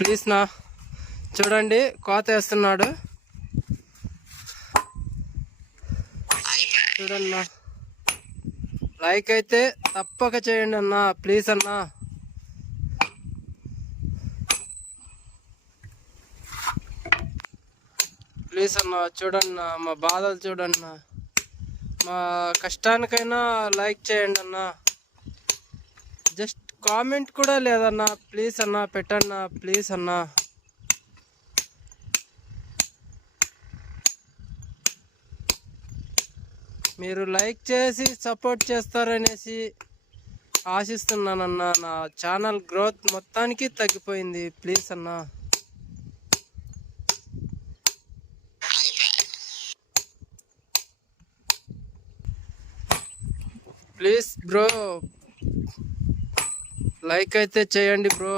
Please నా చూడండి, కోత వేస్తున్నాడు చూడండి నా. లైక్ అయితే తప్పక చేయండి అన్న, ప్లీజ్ అన్న. ప్లీజ్ అన్న చూడండి, మా బాధలు చూడండి, మా కష్టానికైనా లైక్ చేయండి అన్న. జస్ట్ కామెంట్ కూడా లేదన్నా, ప్లీజ్ అన్న పెట్టన్న, ప్లీజ్ అన్న. మీరు లైక్ చేసి సపోర్ట్ చేస్తారనేసి ఆశిస్తున్నానన్నా. నా ఛానల్ గ్రోత్ మొత్తానికి తగ్గిపోయింది, ప్లీజ్ అన్నా. ప్లీజ్ బ్రో, లైక్ అయితే చేయండి బ్రో.